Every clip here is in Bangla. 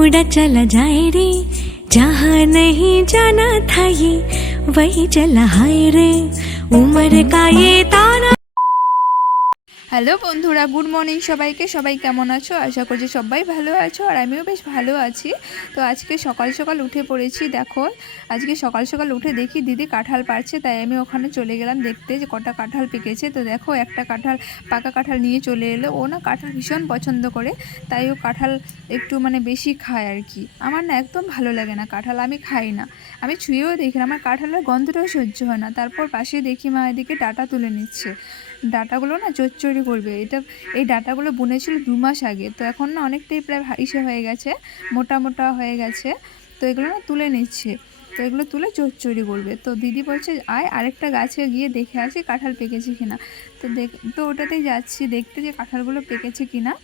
उड़ा चला जाए रे जहाँ नहीं जाना था ये वही चला हाय रे उम्र का ये ताना। হ্যালো বন্ধুরা, গুড মর্নিং সবাইকে। সবাই কেমন আছো? আশা করছি সবাই ভালো আছো, আর আমিও বেশ ভালো আছি। তো আজকে সকাল সকাল উঠে পড়েছি। দেখো, আজকে সকাল সকাল উঠে দেখি দিদি কাঁঠাল পাড়ছে, তাই আমি ওখানে চলে গেলাম দেখতে যে কটা কাঁঠাল পেকেছে। তো দেখো, একটা কাঁঠাল, পাকা কাঁঠাল নিয়ে চলে এলো। ও না কাঁঠাল ভীষণ পছন্দ করে, তাই ও কাঁঠাল একটু বেশি খায় আর কি। আমার না একদম ভালো লাগে না কাঁঠাল, আমি খাই না, আমি ছুঁয়েও দেখি না, আমার কাঁঠালের গন্ধটাও সহ্য হয় না। তারপর পাশে দেখি মা এদিকে ডাটা তুলে নিচ্ছে, ডাটাগুলো না চচ্চড়ি করবে। এই ডাটাগুলো বুনেছিল 2 মাস আগে, তো এখন না অনেকটাই প্রায় ইসে হয়ে গেছে, মোটা মোটা হয়ে গেছে। তো এগুলো না তুলে নিচ্ছে, তো এগুলো তুলে চচ্চড়ি করবে। তো দিদি বলছে আয় আরেকটা গাছে গিয়ে দেখে আসি কাঁঠাল পেকেছে কিনা। তো ওটাতেই যাচ্ছি দেখতে যে কাঁঠালগুলো পেকেছে কিনা।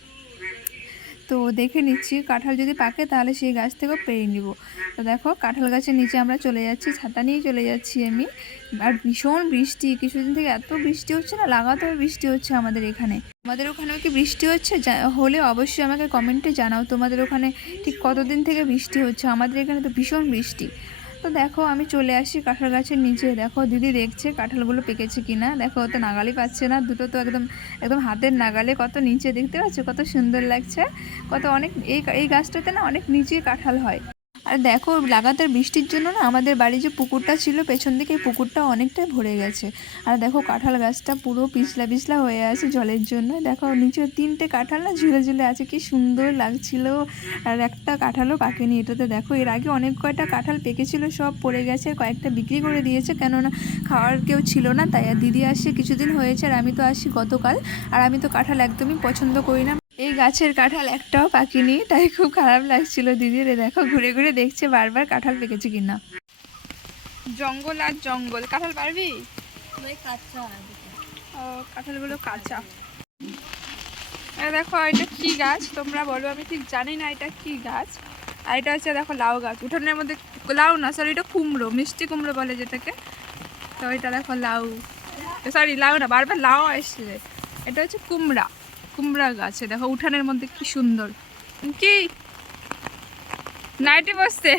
তো দেখে নিচ্ছি, কাঁঠাল যদি পাকে তাহলে সেই গাছ থেকেও পেরে নিব। তো দেখো, কাঁঠাল গাছের নিচে আমরা চলে যাচ্ছি, ছাতা নিয়ে চলে যাচ্ছি আমি। আর ভীষণ বৃষ্টি, কিছুদিন থেকে এত বৃষ্টি হচ্ছে না, লাগাতার বৃষ্টি হচ্ছে আমাদের এখানে। তোমাদের ওখানেও কি বৃষ্টি হচ্ছে? হলে অবশ্যই আমাকে কমেন্টে জানাও তোমাদের ওখানে ঠিক কতদিন থেকে বৃষ্টি হচ্ছে। আমাদের এখানে তো ভীষণ বৃষ্টি। তো দেখো, আমি চলে আসি কাঁঠাল গাছের নিচে। দেখো দিদি দেখছে কাঁঠালগুলো পেকেছে কিনা। দেখো, ও তো নাগালই পাচ্ছে না, দুটো তো একদম একদম হাতের নাগালে, কত নিচে দেখতে পাচ্ছ, কত সুন্দর লাগছে। কত অনেক এই গাছটাতে না অনেক নিচে কাঁঠাল হয়। আর দেখো, লাগাতার বৃষ্টির জন্য না আমাদের বাড়ি যে পুকুরটা ছিল পেছন দিকে, এই পুকুরটা অনেকটাই ভরে গেছে। আর দেখো, কাঁঠাল গাছটা পুরো পিছলা পিছলা হয়ে আছে জলের জন্য। দেখো নিচে 3টে কাঁঠাল না ঝুলে ঝুলে আছে, কি সুন্দর লাগছিল। আর একটা কাঁঠালও পাকেনি এটাতে। দেখো, এর আগে অনেক কয়টা কাঁঠাল পেকেছিল, সব পড়ে গেছে, কয়েকটা বিক্রি করে দিয়েছে, কেননা খাওয়ার কেউ ছিল না তাই। আর দিদি আসছে কিছুদিন হয়েছে, আর আমি তো আসি গতকাল। আর আমি তো কাঁঠাল একদমই পছন্দ করি না, এই গাছের কাঁঠাল একটাও পাকেনি, তাই খুব খারাপ লাগছিল দিদির। দেখো ঘুরে ঘুরে দেখছে বারবার কাঁঠাল পেকেছে কিনা। জঙ্গল আর জঙ্গল, কাঁঠাল পারবি? ও, কাঁঠালগুলো কাঁচা। দেখো, এটা কি গাছ তোমরা বলো, আমি ঠিক জানি না এটা কি গাছ। আর এটা হচ্ছে দেখো লাউ গাছ, উঠোনের মধ্যে, লাউ না সরি, এটা কুমড়ো, মিষ্টি কুমড়ো বলে যেটাকে। তো এটা দেখো লাউ, সরি লাউ না, বারবার লাউ আসছে। এটা হচ্ছে কুমড়া গাছে। দেখো উঠানের মধ্যে কি সুন্দর। কি নাইটি বসছে,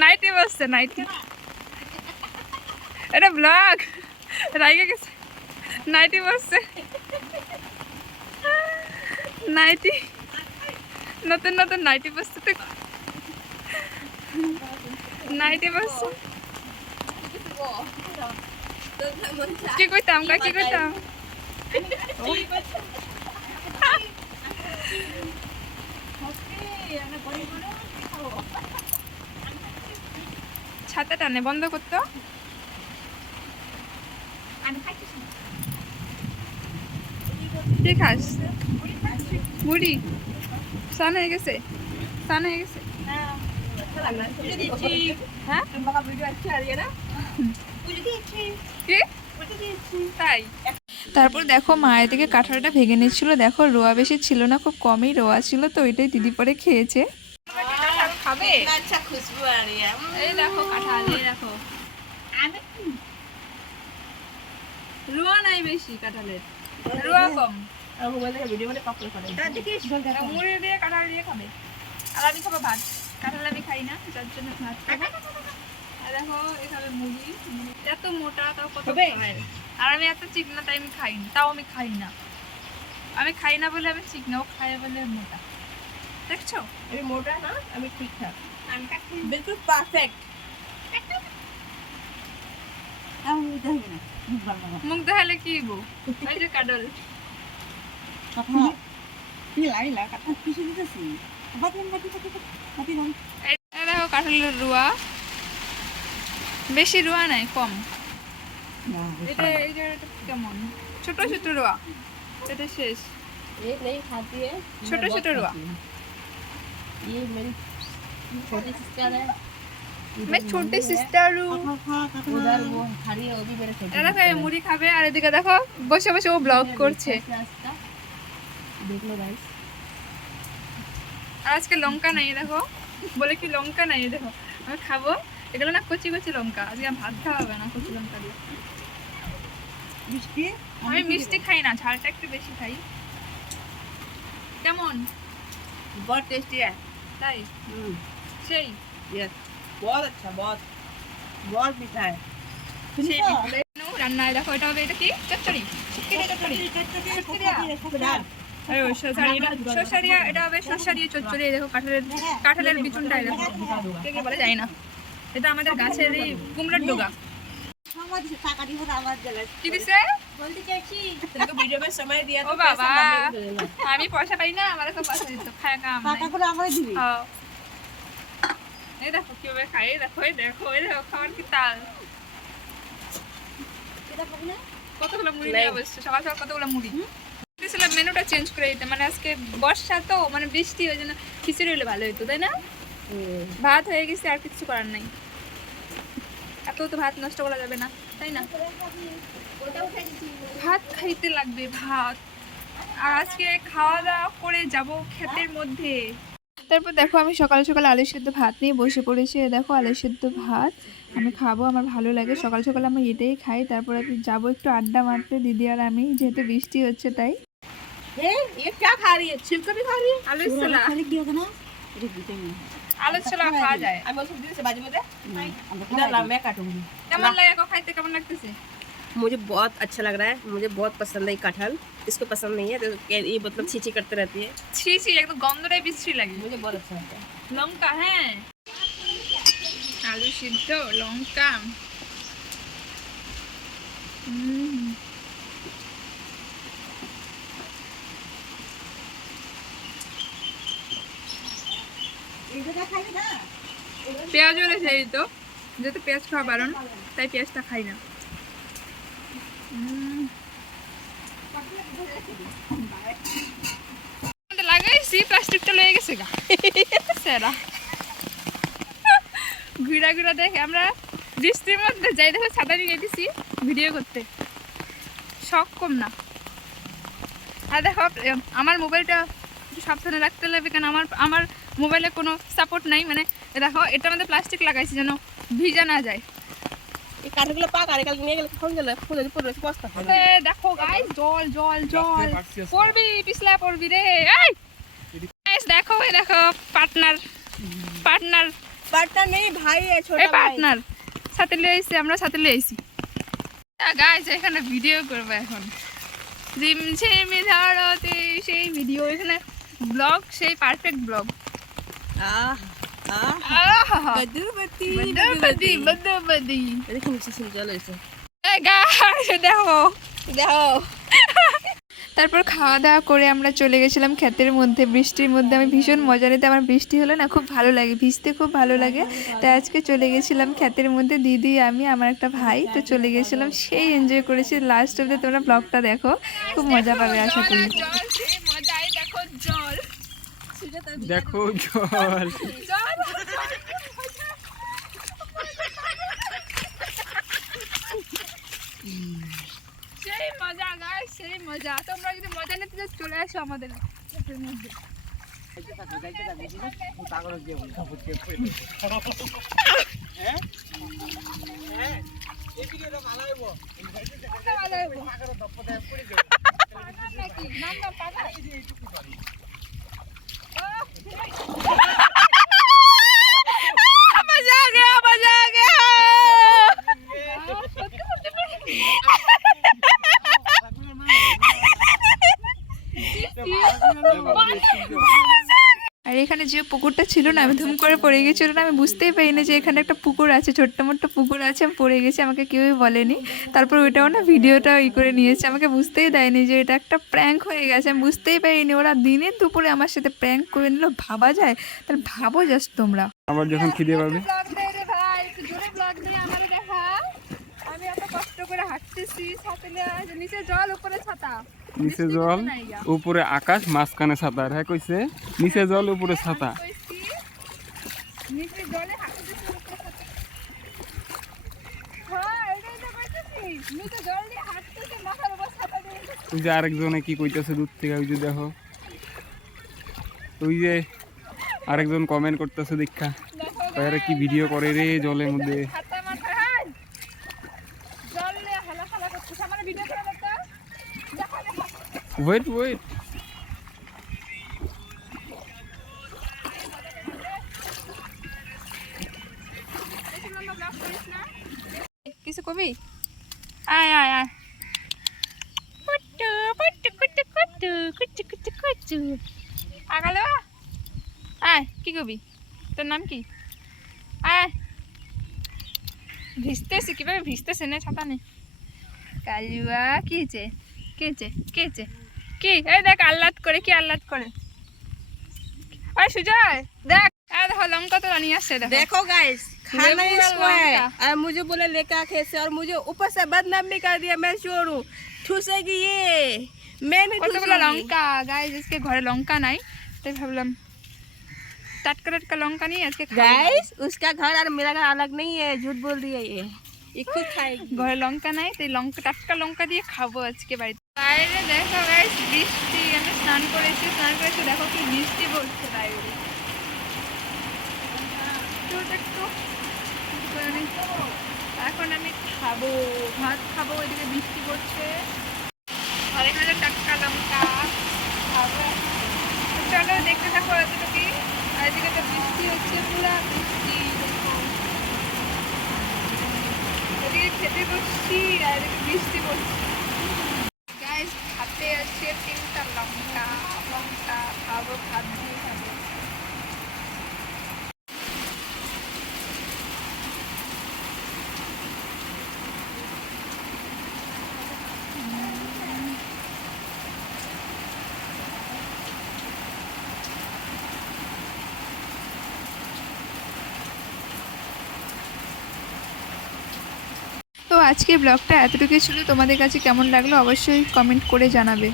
নাইটি, এটা ব্লগ রাইগে গেছে, নাইটি বসছে, নাইটি, নতুন নতুন নাইটি বসছে, তো নাইটি বসছে। কি কইতাম ছাতা টানে বন্ধ করতো। কি খাস? মুড়ি? স্নান হয়ে গেছে? হ্যাঁ, কি তাই? তারপর দেখো, মায়ের দিকে কাঁঠালটা ভেঙে নিচ্ছিল। দেখো, রোয়া বেশি ছিল না, খুব কমই রোয়া ছিল, তো ওইটাই দিদি পরে খেয়েছে। খাবে? এই দেখো কাঁঠাল, এই দেখো রোয়া নাই বেশি, কাঁঠালের রোয়া কম। মুড়ি দিয়ে কাঁঠাল দিয়ে খাবে, আর আমি খাবো ভাত। কাঁঠাল আমি খাই না, যার জন্য ভাত খাবো। আর দেখো এখানে মুড়ি, এত মোটা তাও কত খায়। আর আমি এত চিকনা, তাই আমি খাই না, তাও আমি খাই না। আমি খাই না বলে আমি চিকনা, ও খাই বলে মোটা। দেখছো, আমি মোটা না, আমি ঠিকঠাক, বিলকুল পারফেক্ট। মুখ দেখালে কি বউ, এই যে কাডল। দেখো কাঁঠালের রোয়া, বেশি রোয়া নাই, কম। এটা এই যে কেমন ছোট ছোট রোয়া, এটা শেষ। ছোট ছোট রোয়া। मैं छोटी सिस्टर हूँ। মুড়ি খাবে, আর এদিকে দেখো বসে বসে ও ব্লগ করছে। আর আজকে লঙ্কা নাই, দেখো বলে কি লঙ্কা নাই। দেখো আমি খাবো এগুলো না, কচি কচি লঙ্কা। আজকে ভাত খাওয়া হবে না কচি লঙ্কা দিয়ে। আমি মিষ্টি খাই না, ঝালটা একটু বেশি খাই। কেমন? बहुत टेस्टी है। তাই সেই यस बहुत अच्छा बहुत बहुत मीठा है সেই রান্নায় দেখো এটা হবে এটা কি চচ্চড়ি শসারিয়া এটা হবে শসারিয়া চচ্চড়ি দেখো কাঁঠালের বিচুনটা দেখো কে কে বলে যায় না এটা আমাদের গাছের এই কুমড়োর ডোগা কি দিছে तेरे को वीडियो में समय दिया ও বাবা আমি পয়সা পাই না আমার তো পয়সা দিত খায় কাম এই দেখো কিভাবে খাই দেখো এই দেখো খাবার কি তাল কতগুলো মুড়ি দেওয়া অবশ্য সকাল সকাল কতগুলো মুড়ি দিয়েছিলাম মেনুটা চেঞ্জ করে দিতে মানে আজকে বর্ষা তো মানে বৃষ্টি ওই জন্য খিচুড়ি হলে ভালো হতো তাই না ভাত হয়ে গেছে আর কিছু করার নাই এত তো ভাত নষ্ট করা যাবে না তাই না ভাত খাইতে লাগবে ভাত আর আজকে খাওয়া দাওয়া করে যাব ক্ষেতের মধ্যে তারপর দেখো আমি সকালে সকালে আলু সেদ্ধ ভাত নিয়ে বসে পড়েছি দেখো আলু সেদ্ধ ভাত আমি খাবো আমার ভালো লাগে সকাল সকালে আমি এটাই খাই তারপর আমি যাবো একটু আড্ডা মারতে দিদি আর আমি যেহেতু বৃষ্টি হচ্ছে তাই ये क्या खा रही है छिलका भी खा रही है আলু ছোলা আলু ছোলা খাওয়া যায় আমি বলছি দিদি से बाजू में दे इधर ला मैं काटूंगी কেমন লাগে খাইতে কেমন লাগতেছে मुझे बहुत अच्छा लग रहा है मुझे बहुत पसंद है ये कटहल इसको पसंद नहीं है तो ये मतलब छीछी करते रहती है ছি ছি একদম গন্ধটাই বিশ্রী লাগে मुझे बहुत अच्छा लगता है লঙ্কা হ্যাঁ আলু সিদ্ধ লঙ্কা পেঁয়াজ হলে সেই তো যেহেতু পেঁয়াজ খাওয়া বারণ তাই পেঁয়াজটা খাই না লাগাইছি প্লাস্টিকটা লেগে গেছে গা সেরা ঘুরা ঘুরা দেখে আমরা বৃষ্টির মধ্যে যাই দেখো ছাতা নিয়ে গেছি ভিডিও করতে শখ কম না আর দেখো আমার মোবাইলটা একটু সাবধানে রাখতে লাগবে কারণ আমার মোবাইলে কোনো সাপোর্ট নাই মানে দেখো এটা আমাদের প্লাস্টিক লাগাইছি যেন ভিজা না যায় ये काटগুলো পাক আর কালকে নিয়ে গেলে ফোন গেলে ফোন যদি পড়ে বস্তা দেখো গাইস জল জল জল পড়বি পিছলা পড়বি রে এই গাইস দেখো এই দেখো পার্টনার नहीं भाई है छोटा এই পার্টনার সাথে লিয়ে আইছি আমরা সাথে লিয়ে আইছি গাইস এখানে ভিডিও করব এখন ঝিমঝিম ঝড়তে সেই ভিডিও এখানে ব্লগ সেই পারফেক্ট ব্লগ बदुबती बदुबती देखो नीचे से चलो ऐसे এই গাইস দেখো देखो তারপর খাওয়া দাওয়া করে আমরা চলে গেছিলাম ক্ষেতের মধ্যে বৃষ্টির মধ্যে আমি ভীষণ মজা নিতে আমার বৃষ্টি হলে না খুব ভালো লাগে ভিজতে খুব ভালো লাগে তাই আজকে চলে গেছিলাম ক্ষেতের মধ্যে দিদি আমি আমার একটা ভাই তো চলে গেছিলাম সেই এনজয় করেছি লাস্ট অবধি তোমরা ব্লগটা দেখো খুব মজা পাবে আশা করি দেখো জল সেই মজা গাইস সেই মজা তোমরা যদি মজা নিতে চাও চলে আসো আমাদের ক্ষেতের মধ্যে मजा आ गया আর এখানে যে পুকুরটা ছিল না আমি ধুম করে পড়ে গেছিল না আমি বুঝতেই পারিনি যে এখানে একটা পুকুর আছে ছোট্ট মোট্ট পুকুর আছে আমি পড়ে গেছি আমাকে কেউই বলেনি তারপর ওইটাও না ভিডিওটা করে নিয়েছে আমাকে বুঝতেই দেয়নি যে এটা একটা প্র্যাঙ্ক হয়ে গেছে আমি বুঝতেই পারিনি ওরা দিনে দুপুরে আমার সাথে প্র্যাঙ্ক করে নিল ভাবা যায় তাহলে ভাবো জাস্ট তোমরা আবার যখন খিদে পাবে আমি এত কষ্ট করে হাঁটতেছি সাথে নিচে জল উপরে ছাতা নিচে জল উপরে আকাশ মাঝখানে ছাতা হ্যাঁ কইছে নিচে জল উপরে ছাতা নিচে জলে হাঁটতেছি নিচে জল দিয়ে হাঁটতেছি মাথার উপর ছাতা দিয়ে ওই যে আরেকজনে কি কইতেছে দূর থেকে ওই যে দেখো ওই যে আরেকজন কমেন্ট করতেছে দেখা তারা কি ভিডিও করে রে জলের মধ্যে ওয়েট কবি আয় আয় আয় কুট্টু কুট্টু কুট্টু কুট্টু কুট্টু কুট্টু কুট্টু আগালো আয় কি কবি তোর নাম কি আয় ভিজতেছে কিভাবে ভিজতেছে নে ছাতা নে কালুয়া কি হয়েছে কে হয়েছে কে হয়েছে কি এই দেখ আহ্লাদ করে কি আহ্লাদ করে আরে সুজয় দেখ দেখো লঙ্কা তো নিয়ে আসছে দেখো देखो गाइस खाना लेबू का इसको है लंका। और मुझे बोले लेकर कैसे और मुझे ऊपर से बदनाम भी कर दिया मैं चोर हूँ ठूसेगी ये मैं नहीं কতগুলো ठूसूंगी। লঙ্কা গাইস আজকে ঘরে লঙ্কা নাই তাই ভাবলাম টাটকা টাটকা লঙ্কা নিয়ে আজকে খাবো गाइस उसका घर और मेरा घर अलग नहीं है झूठ बोल रही है ये खुद खाएगी ঘরে লঙ্কা নাই তাই লঙ্কা টাটকা লঙ্কা দিয়ে খাবো আজকে বাড়িতে বাইরে দেখো গাইস বৃষ্টি আমি স্নান করেছি দেখো কি বৃষ্টি পড়ছে বাইরে একটু করে নি। এখন আমি খাবো ভাত খাবো ওইদিকে বৃষ্টি পড়ছে আর এখানে টাটকা লঙ্কা খাবো তো চলো দেখতে থাকো এতটুকু আর এদিকে তো বৃষ্টি হচ্ছে পুরা বৃষ্টি দেখো এদিকে খেতে বসছি আর এদিকে বৃষ্টি পড়ছে গাইস হাতে আছে 3টা লঙ্কা খাবো ভাত দিয়ে খাবো তো আজকের ব্লগটা এতটুকুই ছিল তোমাদের কাছে কেমন লাগলো অবশ্যই কমেন্ট করে জানাবে